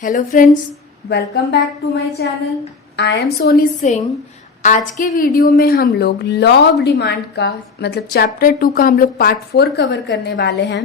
Hello friends, welcome back to my channel. I am Soni Singh. आज के video में हम लोग लॉ ऑफ डिमांड का मतलब चैप्टर 2 का हम लोग पार्ट 4 कवर करने वाले हैं।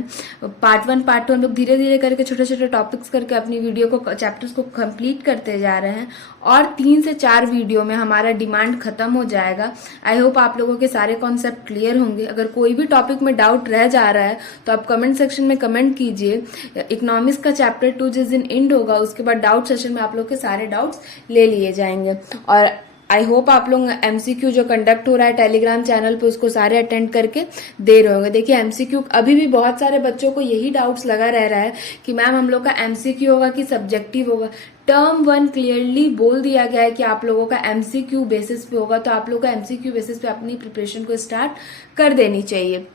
पार्ट 1 पार्ट 2 हम लोग धीरे धीरे करके छोटे छोटे टॉपिक्स करके अपनी वीडियो को चैप्टर्स को कंप्लीट करते जा रहे हैं और 3 से 4 वीडियो में हमारा डिमांड खत्म हो जाएगा। आई होप आप लोगों के सारे कॉन्सेप्ट क्लियर होंगे। अगर कोई भी टॉपिक में डाउट रह जा रहा है तो आप कमेंट सेक्शन में कमेंट कीजिए। इकोनॉमिक्स का चैप्टर 2 जिस दिन एंड होगा उसके बाद डाउट सेशन में आप लोग के सारे डाउट्स ले लिए जाएंगे। और आई होप आप लोग एमसीक्यू जो कंडक्ट हो रहा है टेलीग्राम चैनल पे उसको सारे अटेंड करके दे रहे होंगे। देखिए एमसीक्यू अभी भी बहुत सारे बच्चों को यही डाउट्स लगा रह रहा है कि मैम हम लोग का एमसीक्यू होगा कि सब्जेक्टिव होगा। टर्म 1 क्लियरली बोल दिया गया है कि आप लोगों का एमसीक्यू बेसिस पे होगा, तो आप लोग का एमसीक्यू बेसिस पे अपनी प्रिपरेशन को स्टार्ट कर देनी चाहिए।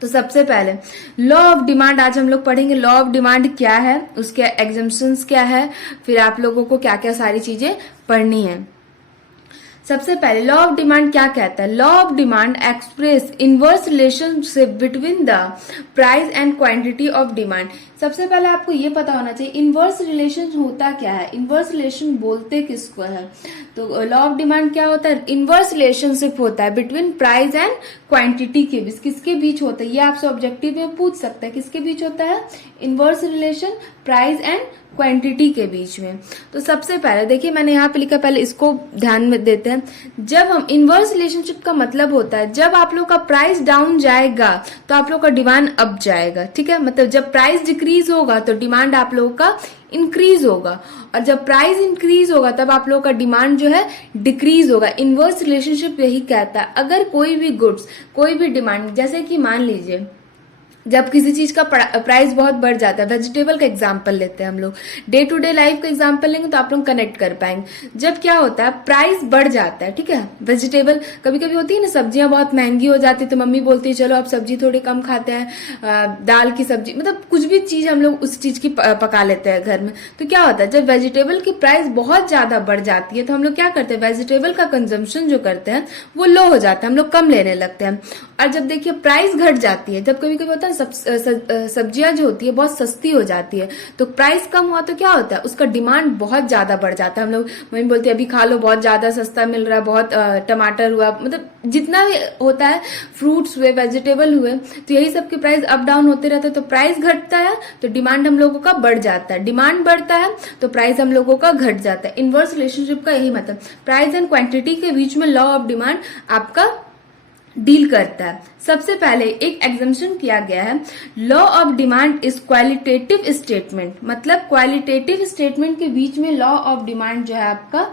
तो सबसे पहले लॉ ऑफ डिमांड आज हम लोग पढ़ेंगे। लॉ ऑफ डिमांड क्या है, उसके एग्जम्पशंस क्या है, फिर आप लोगों को क्या क्या सारी चीजें पढ़नी है। सबसे पहले लॉ ऑफ डिमांड क्या कहता है। Law of demand express inverse relationship between the price and quantity of demand. सबसे पहले आपको ये पता होना चाहिए इनवर्स रिलेशन होता क्या है, इनवर्स रिलेशन बोलते किसको है। तो लॉ ऑफ डिमांड क्या होता है, इनवर्स रिलेशनशिप होता है बिटवीन प्राइस एंड क्वांटिटी के बीच। किसके बीच होता है ये आपसे ऑब्जेक्टिव में पूछ सकता है, किसके बीच होता है inverse relation price and quantity के बीच में। तो सबसे पहले देखिए मैंने यहाँ पे लिखा, पहले इसको ध्यान में देते हैं। जब हम इनवर्स रिलेशनशिप का मतलब होता है जब आप लोग का प्राइस डाउन जाएगा तो आप लोग का डिमांड अप जाएगा, ठीक है। मतलब जब प्राइस डिक्रीज होगा तो डिमांड आप लोगों का इंक्रीज होगा, और जब प्राइस इंक्रीज होगा तब आप लोगों का डिमांड जो है डिक्रीज होगा। इनवर्स रिलेशनशिप यही कहता है। अगर कोई भी गुड्स कोई भी डिमांड, जैसे कि मान लीजिए जब किसी चीज का प्राइस बहुत बढ़ जाता है, वेजिटेबल का एग्जांपल लेते हैं हम लोग, डे टू डे लाइफ का एग्जांपल लेंगे तो आप लोग कनेक्ट कर पाएंगे। जब क्या होता है प्राइस बढ़ जाता है, ठीक है, वेजिटेबल कभी कभी होती है ना, सब्जियां बहुत महंगी हो जाती है तो मम्मी बोलती है चलो अब सब्जी थोड़ी कम खाते हैं, दाल की सब्जी, मतलब कुछ भी चीज हम लोग उस चीज की पका लेते हैं घर में। तो क्या होता है जब वेजिटेबल की प्राइस बहुत ज्यादा बढ़ जाती है तो हम लोग क्या करते हैं, वेजिटेबल का कंजम्पशन जो करते हैं वो लो हो जाता है, हम लोग कम लेने लगते हैं। और जब देखिए प्राइस घट जाती है, जब कभी कभी होता है सब्जियां जो होती है बहुत सस्ती हो जाती है तो प्राइस कम हुआ तो क्या होता है उसका डिमांड बहुत ज्यादा बढ़ जाता है। हम लोग मम्मी बोलते हैं अभी खा लो, बहुत ज्यादा सस्ता मिल रहा है, बहुत टमाटर हुआ, मतलब जितना भी होता है फ्रूट्स हुए वेजिटेबल हुए, तो यही सब की प्राइस अप डाउन होते रहता है। तो प्राइस घटता है तो डिमांड हम लोगों का बढ़ जाता है, डिमांड बढ़ता है तो प्राइस हम लोगों का घट जाता है। इनवर्स रिलेशनशिप का यही मतलब, प्राइस एंड क्वांटिटी के बीच में लॉ ऑफ डिमांड आपका डील करता है। सबसे पहले एक एग्जम्पशन किया गया है, law of demand is qualitative statement. मतलब क्वालिटेटिव स्टेटमेंट के बीच में लॉ ऑफ डिमांड जो है आपका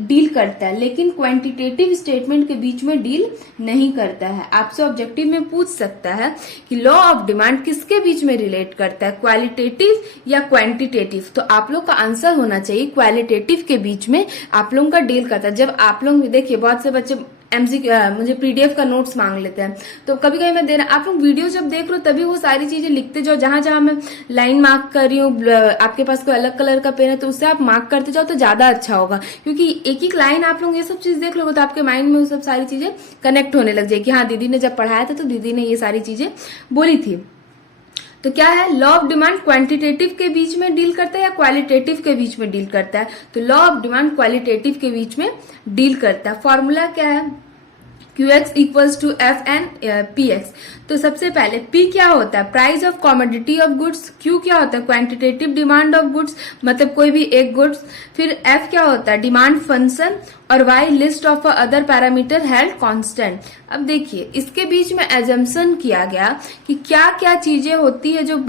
डील करता है, लेकिन क्वांटिटेटिव स्टेटमेंट के बीच में डील नहीं करता है। आपसे ऑब्जेक्टिव में पूछ सकता है कि लॉ ऑफ डिमांड किसके बीच में रिलेट करता है, क्वालिटेटिव या क्वांटिटेटिव। तो आप लोग का आंसर होना चाहिए क्वालिटेटिव के बीच में आप लोगों का डील करता है। जब आप लोग देखिए बहुत से बच्चे मुझे पीडीएफ का नोट्स मांग लेते हैं, तो कभी कभी मैं दे रहा, आप लोग वीडियो जब देख रहे हो तभी वो सारी चीजें लिखते जाओ। जहां जहां मैं लाइन मार्क कर रही हूँ, आपके पास कोई अलग कलर का पेन है तो उससे आप मार्क करते जाओ तो ज्यादा अच्छा होगा, क्योंकि एक एक लाइन आप लोग ये सब चीज देख लोगे तो आपके माइंड में वो सब सारी चीजें कनेक्ट होने लग जाएगी। हाँ दीदी ने जब पढ़ाया था तो दीदी ने ये सारी चीजें बोली थी। तो क्या है, लॉ ऑफ डिमांड क्वांटिटेटिव के बीच में डील करता है या क्वालिटेटिव के बीच में डील करता है। तो लॉ ऑफ डिमांड क्वालिटेटिव के बीच में डील करता है। फॉर्मूला क्या है, QX equals to F and PX। तो सबसे पहले P क्या होता है, price of commodity of goods. Q क्या होता है, क्वांटिटेटिव डिमांड ऑफ गुड्स, मतलब कोई भी एक गुड्स। फिर F क्या होता है, डिमांड फंक्शन, और Y list of other parameter held constant. अब देखिए इसके बीच में एजम्पशन किया गया कि क्या क्या चीजें होती है, जो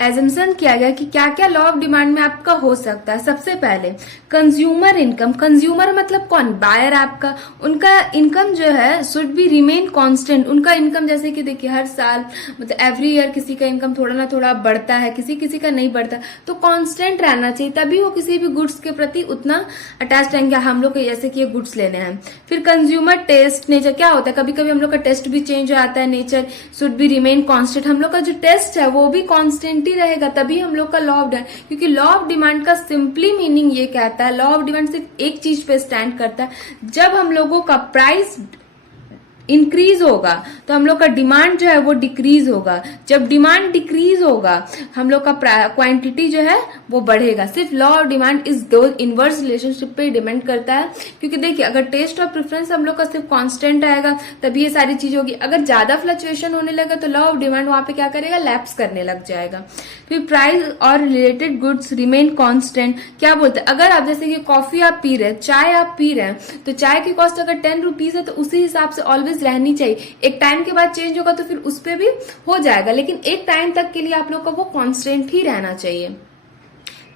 एजम्पशन किया गया कि क्या क्या लॉ ऑफ डिमांड में आपका हो सकता है। सबसे पहले कंज्यूमर इनकम, कंज्यूमर मतलब कौन, बायर आपका, उनका इनकम जो है शुड बी रिमेन कांस्टेंट। उनका इनकम जैसे कि देखिए हर साल मतलब एवरी ईयर किसी का इनकम थोड़ा ना थोड़ा बढ़ता है, किसी किसी का नहीं बढ़ता, तो कांस्टेंट रहना चाहिए, तभी वो किसी भी गुड्स के प्रति उतना अटैच रहेंगे। हम लोग को जैसे कि ये गुड्स लेने हैं। फिर कंज्यूमर टेस्ट, नेचर क्या होता है, कभी कभी हम लोग का टेस्ट भी चेंज हो जाता है, nature should be remain constant. हम लोग का जो टेस्ट है वो भी कांस्टेंट रहेगा, तभी हम लोग का लॉ ऑफ डिमांड, क्योंकि लॉ ऑफ डिमांड का सिंपली मीनिंग ये कहता है, लॉ ऑफ डिमांड सिर्फ एक चीज पे स्टैंड करता है, जब हम लोगों का प्राइस इंक्रीज होगा तो हम लोग का डिमांड जो है वो डिक्रीज होगा। जब डिमांड डिक्रीज होगा हम लोग का क्वांटिटी जो है वो बढ़ेगा। सिर्फ लॉ ऑफ डिमांड इस दो इनवर्स रिलेशनशिप पे डिपेंड करता है, क्योंकि देखिए अगर टेस्ट और प्रेफरेंस हम लोग का सिर्फ कांस्टेंट आएगा तभी ये सारी चीज होगी। अगर ज्यादा फ्लक्चुएशन होने लगा तो लॉ ऑफ डिमांड वहां पे क्या करेगा, लैप्स करने लग जाएगा। फिर प्राइस और रिलेटेड गुड्स रिमेन कांस्टेंट। क्या बोलते हैं, अगर आप जैसे कि कॉफी आप पी रहे हैं, चाय आप पी रहे हैं, तो चाय की कॉस्ट अगर 10 रुपीज है तो उसी हिसाब से ऑलवेज रहनी चाहिए। एक टाइम के बाद चेंज होगा तो फिर उस पर भी हो जाएगा, लेकिन एक टाइम तक के लिए आप लोग का वो कांस्टेंट ही रहना चाहिए।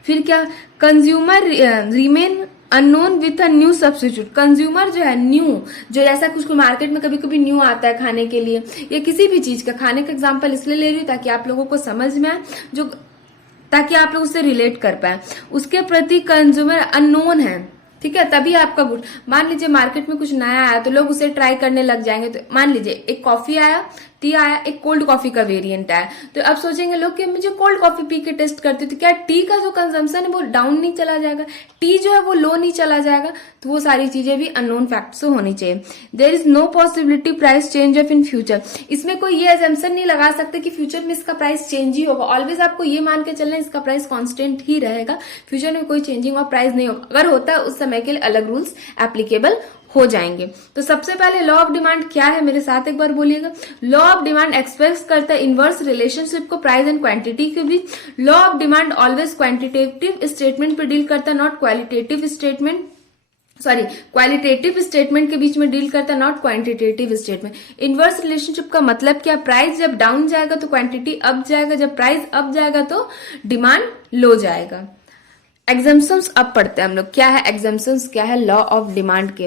फिर क्या, consumer remain unknown with a new substitute. Consumer जो है न्यू, जो ऐसा कुछ मार्केट में कभी कभी न्यू आता है खाने के लिए या किसी भी चीज का, खाने का एग्जांपल इसलिए ले रही हूँ ताकि आप लोगों को समझ में आए, जो ताकि आप लोग उससे रिलेट कर पाए। उसके प्रति कंज्यूमर अननोन है, ठीक है, तभी आपका गुड। मान लीजिए मार्केट में कुछ नया आया तो लोग उसे ट्राई करने लग जाएंगे। तो मान लीजिए एक कॉफी आया, टी आया, एक कोल्ड कॉफी का वेरिएंट आया, तो अब सोचेंगे लोग कि मुझे कोल्ड कॉफी पी के टेस्ट करते, तो क्या टी का जो कंजम्पशन है वो डाउन नहीं चला जाएगा, टी जो है वो लो नहीं चला जाएगा? तो वो सारी चीजें भी अननोन फैक्ट से होनी चाहिए। There is no possibility price change of in future. इसमें कोई ये एजम्पशन नहीं लगा सकते कि फ्यूचर में इसका प्राइस चेंज ही होगा। ऑलवेज आपको ये मान के चलना इसका प्राइस कॉन्स्टेंट ही रहेगा, फ्यूचर में कोई चेंजिंग ऑफ प्राइस नहीं होगा। अगर होता है उस समय के लिए अलग रूल्स एप्लीकेबल हो जाएंगे। तो सबसे पहले लॉ ऑफ डिमांड क्या है, मेरे साथ एक बार बोलिएगा। लॉ ऑफ डिमांड एक्सप्रेस करता है इनवर्स रिलेशनशिप को प्राइस एंड क्वांटिटी के बीच। Law of demand always quantitative statement पे डील करता है, not qualitative statement, qualitative statement के बीच में डील करता है, not quantitative statement. Inverse relationship का मतलब क्या, प्राइस जब डाउन जाएगा तो क्वांटिटी अप जाएगा, जब प्राइस अप जाएगा तो डिमांड लो जाएगा। एग्जाम्पशंस अब पढ़ते हैं हम लोग, क्या है एग्जाम्पशंस, क्या है लॉ ऑफ डिमांड के।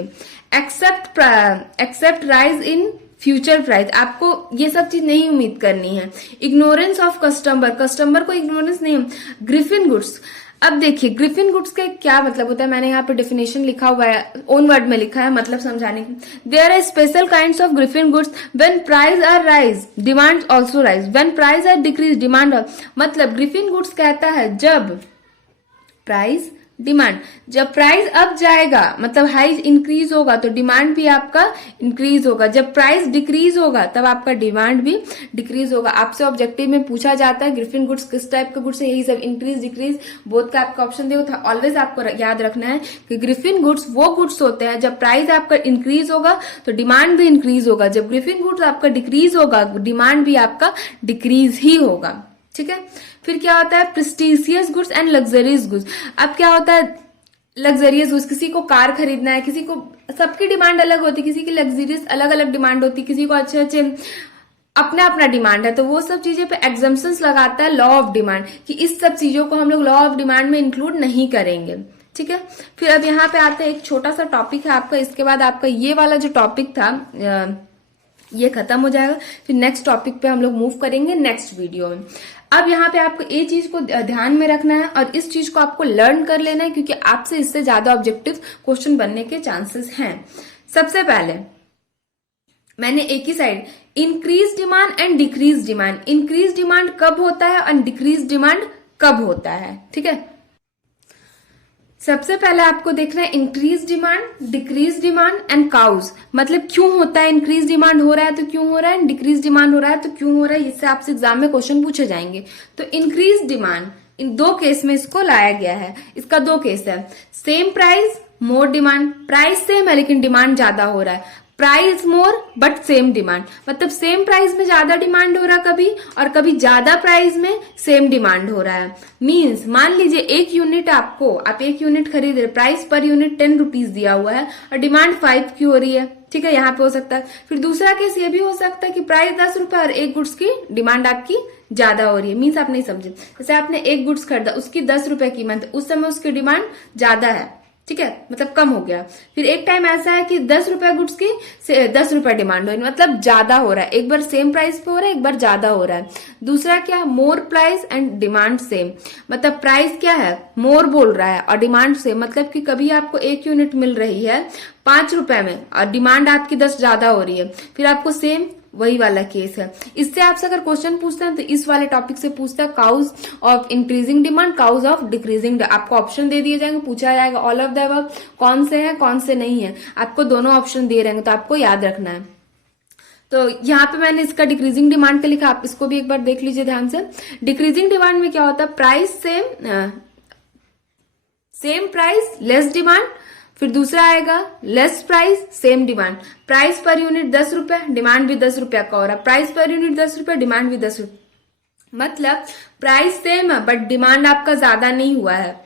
Except rise in future price, आपको ये सब चीज नहीं उम्मीद करनी है। इग्नोरेंस ऑफ कस्टमर, कस्टमर को इग्नोरेंस नहीं। ग्रिफिन गुड्स, अब देखिए ग्रिफिन गुड्स का क्या मतलब होता है, मैंने यहाँ पे डेफिनेशन लिखा हुआ है, ओन वर्ड में लिखा है, मतलब समझाने की। There are special kinds of griffin goods when price are rise demand also rise, when price are decrease demand. मतलब ग्रिफिन गुड्स कहता है जब प्राइस डिमांड, जब प्राइस अप जाएगा मतलब हाई इंक्रीज होगा तो डिमांड भी आपका इंक्रीज होगा, जब प्राइस डिक्रीज होगा तब आपका डिमांड भी डिक्रीज होगा। आपसे ऑब्जेक्टिव में पूछा जाता है ग्रिफिन गुड्स किस टाइप के गुड्स है, यही सब इंक्रीज डिक्रीज बोथ का आपका ऑप्शन दिया था। ऑलवेज आपको याद रखना है कि ग्रिफिन गुड्स वो गुड्स होते हैं जब प्राइस आपका इंक्रीज होगा तो डिमांड भी इंक्रीज होगा, जब ग्रिफिन गुड्स आपका डिक्रीज होगा डिमांड भी आपका डिक्रीज ही होगा, ठीक है। फिर क्या होता है prestigious goods and luxurious goods. अब क्या होता है लग्जरियस गुड्स, किसी को कार खरीदना है, किसी को, सबकी डिमांड अलग होती है, किसी की लग्जरियस अलग अलग डिमांड होती है, किसी को अच्छे अच्छे अपना अपना डिमांड है, तो वो सब चीजें पे एग्जम्पशंस लगाता है लॉ ऑफ डिमांड कि इस सब चीजों को हम लोग लॉ ऑफ डिमांड में इंक्लूड नहीं करेंगे, ठीक है। फिर अब यहाँ पे आते हैं, एक छोटा सा टॉपिक है आपका, इसके बाद आपका ये वाला जो टॉपिक था ये खत्म हो जाएगा, फिर नेक्स्ट टॉपिक पे हम लोग मूव करेंगे नेक्स्ट वीडियो में। अब यहाँ पे आपको ये चीज को ध्यान में रखना है और इस चीज को आपको लर्न कर लेना है, क्योंकि आपसे इससे ज्यादा ऑब्जेक्टिव क्वेश्चन बनने के चांसेस हैं। सबसे पहले मैंने एक ही side increase demand and decrease demand, increase demand कब होता है और डिक्रीज डिमांड कब होता है, ठीक है। सबसे पहले आपको देखना है increase demand, decrease demand and cause, मतलब क्यों होता है, इंक्रीज डिमांड हो रहा है तो क्यों हो रहा है, डिक्रीज डिमांड हो रहा है तो क्यों हो रहा है, इससे आपसे एग्जाम में क्वेश्चन पूछे जाएंगे। तो इंक्रीज डिमांड इन दो केस में इसको लाया गया है, इसका दो केस है। Same price more demand, price same है लेकिन डिमांड ज्यादा हो रहा है, price more but same demand, मतलब सेम प्राइस में ज्यादा डिमांड हो रहा है कभी, और कभी ज्यादा प्राइस में सेम डिमांड हो रहा है। मीन्स मान लीजिए एक यूनिट आपको, आप एक यूनिट खरीद रहे, प्राइस पर यूनिट 10 रुपीज दिया हुआ है और डिमांड 5 की हो रही है, ठीक है, यहाँ पे हो सकता है। फिर दूसरा केस ये भी हो सकता है कि प्राइस 10 रुपए और एक गुड्स की डिमांड आपकी ज्यादा हो रही है। मीन्स आप नहीं समझे, जैसे आपने एक गुड्स खरीदा, उसकी 10 रुपए कीमत, उस समय उसकी डिमांड ज्यादा है, ठीक है, मतलब कम हो गया। फिर एक टाइम ऐसा है कि 10 रुपए गुड्स की 10 रुपए डिमांड हो रही, मतलब ज्यादा हो रहा है, एक बार सेम प्राइस पे हो रहा है, एक बार ज्यादा हो रहा है। दूसरा क्या, मोर प्राइस एंड डिमांड सेम, मतलब प्राइस क्या है मोर बोल रहा है और डिमांड सेम, मतलब कि कभी आपको एक यूनिट मिल रही है 5 रुपए में और डिमांड आपकी 10 ज्यादा हो रही है, फिर आपको सेम वही वाला केस है। इससे आपसे अगर क्वेश्चन पूछते हैं तो इस वाले टॉपिक से पूछता है cause of increasing demand, cause of decreasing, आपको ऑप्शन दे दिए जाएंगे, पूछा जाएगा ऑल ऑफ द अबव, कौन से हैं कौन से नहीं है, आपको दोनों ऑप्शन दिए रहेंगे, तो आपको याद रखना है। तो यहाँ पे मैंने इसका डिक्रीजिंग डिमांड का लिखा, आप इसको भी एक बार देख लीजिए ध्यान से। डिक्रीजिंग डिमांड में क्या होता है, price same price less demand, फिर दूसरा आएगा less price same demand. Price per unit 10 रुपए, डिमांड भी 10 रुपया का हो रहा है, प्राइस पर यूनिट 10 रुपए, डिमांड भी 10 रुपए, मतलब प्राइस सेम है बट डिमांड आपका ज्यादा नहीं हुआ है।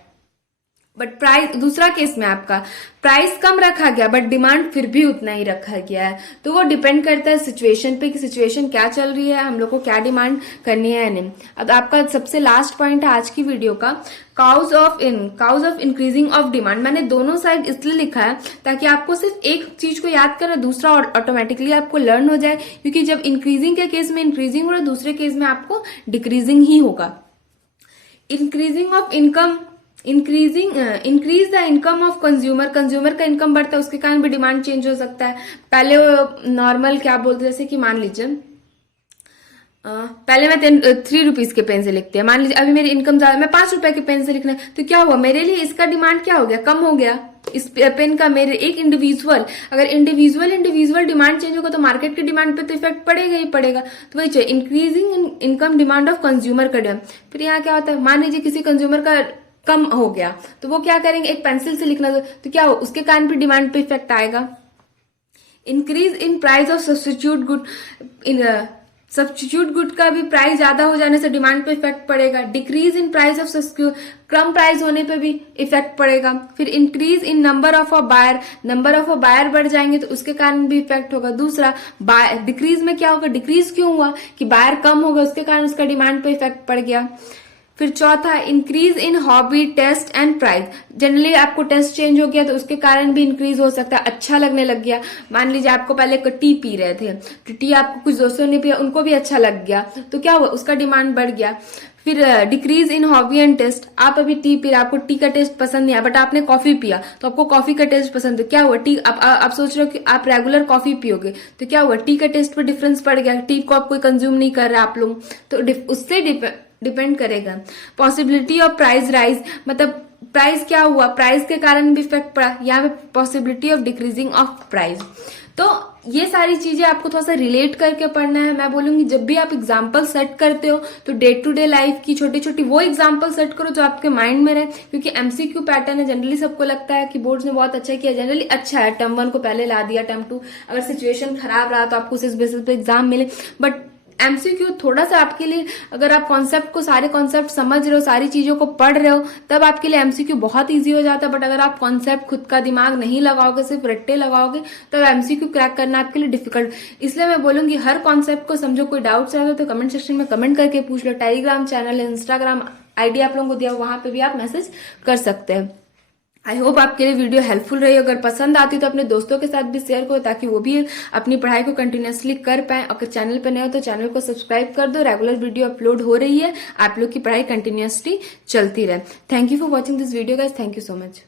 बट प्राइस, दूसरा केस में आपका प्राइस कम रखा गया बट डिमांड फिर भी उतना ही रखा गया है। तो वो डिपेंड करता है सिचुएशन पे कि सिचुएशन क्या चल रही है, हम लोग को क्या डिमांड करनी है या नहीं। अब आपका सबसे लास्ट पॉइंट है आज की वीडियो का, cause of increasing of demand. मैंने दोनों साइड इसलिए लिखा है ताकि आपको सिर्फ एक चीज को याद करना, दूसरा ऑटोमेटिकली आपको लर्न हो जाए, क्योंकि जब इंक्रीजिंग के केस में इंक्रीजिंग हो रहा है, दूसरे केस में आपको डिक्रीजिंग ही होगा। Increasing of income, increase the income of consumer, consumer का इनकम बढ़ता है उसके कारण भी डिमांड चेंज हो सकता है। पहले नॉर्मल क्या बोलते हैं, जैसे कि मान लीजिए पहले मैं 3 रुपीज के पेन से लिखती है, मान लीजिए अभी मेरी इनकम ज्यादा, मैं 5 रुपए के पेन से लिखना है, तो क्या हुआ मेरे लिए इसका डिमांड क्या हो गया, कम हो गया इस पेन का। मेरे एक इंडिविजुअल, अगर इंडिविजुअल डिमांड चेंज होगा तो मार्केट की डिमांड पे तो इफेक्ट पड़ेगा ही पड़ेगा। तो वही चाहिए increasing income demand of consumer का डिमांड। फिर यहाँ क्या होता है, मान लीजिए किसी कंज्यूमर का कम हो गया तो वो क्या करेंगे, एक पेंसिल से लिखना, तो क्या हो उसके कारण भी डिमांड पे इफेक्ट आएगा। Increase in price of substitute good, substitute good का भी प्राइस ज्यादा हो जाने से डिमांड पे इफेक्ट पड़ेगा। डिक्रीज इन प्राइस ऑफ कम प्राइस होने पे भी इफेक्ट पड़ेगा। फिर increase in number of a buyer, number of a buyer बढ़ जाएंगे तो उसके कारण भी इफेक्ट होगा। दूसरा डिक्रीज में क्या होगा, डिक्रीज क्यों हुआ कि बायर कम होगा उसके कारण उसका डिमांड पे इफेक्ट पड़ गया। फिर चौथा increase in hobby taste and price, generally आपको टेस्ट चेंज हो गया तो उसके कारण भी इंक्रीज हो सकता है, अच्छा लगने लग गया। मान लीजिए आपको पहले टी पी रहे थे तो टी आपको कुछ दोस्तों ने पिया, उनको भी अच्छा लग गया तो क्या हुआ उसका डिमांड बढ़ गया। फिर decrease in hobby and taste, आप अभी टी पी रहे, आपको टी का टेस्ट पसंद नहीं आया बट आपने कॉफी पिया तो आपको कॉफी का टेस्ट पसंद है, क्या हुआ टी, आप सोच रहे हो कि आप रेगुलर कॉफी पियोगे तो क्या हुआ टी का टेस्ट पे डिफरेंस पड़ गया, टी को आप कोई कंज्यूम नहीं कर रहे आप लोग, तो उससे डिपेंड करेगा। पॉसिबिलिटी ऑफ प्राइस राइज, मतलब प्राइस क्या हुआ, प्राइस के कारण भी इफेक्ट पड़ा, यहाँ पे possibility of decreasing of price. तो ये सारी चीजें आपको थोड़ा सा रिलेट करके पढ़ना है। मैं बोलूंगी जब भी आप एग्जाम्पल सेट करते हो तो डे टू डे लाइफ की छोटी छोटी वो एग्जाम्पल सेट करो जो आपके माइंड में रहे, क्योंकि एमसीक्यू पैटर्न है। जनरली सबको लगता है कि बोर्ड्स ने बहुत अच्छा किया, जनरली अच्छा है, टर्म 1 को पहले ला दिया, टर्म 2 अगर सिचुएशन खराब रहा तो आपको उस बेसिस पे एग्जाम मिले, बट एमसीक्यू थोड़ा सा आपके लिए, अगर आप कॉन्सेप्ट को, सारे कॉन्सेप्ट समझ रहे हो, सारी चीजों को पढ़ रहे हो, तब आपके लिए एमसीक्यू बहुत इजी हो जाता है। बट अगर आप कॉन्सेप्ट खुद का दिमाग नहीं लगाओगे, सिर्फ रट्टे लगाओगे, तब एमसीक्यू क्रैक करना आपके लिए डिफिकल्ट। इसलिए मैं बोलूंगी हर कॉन्सेप्ट को समझो। कोई डाउट्स रहता है तो कमेंट सेक्शन में कमेंट करके पूछ लो। टेलीग्राम चैनल, इंस्टाग्राम आईडी आप लोगों को दिया, वहां पे भी आप मैसेज कर सकते हैं। आई होप आपके लिए वीडियो हेल्पफुल रही। अगर पसंद आती तो अपने दोस्तों के साथ भी शेयर करो ताकि वो भी अपनी पढ़ाई को कंटिन्यूअसली कर पाए। अगर चैनल पर नए हो तो चैनल को सब्सक्राइब कर दो, रेगुलर वीडियो अपलोड हो रही है, आप लोग की पढ़ाई कंटिन्यूअसली चलती रहे। Thank you for watching this video guys, thank you so much.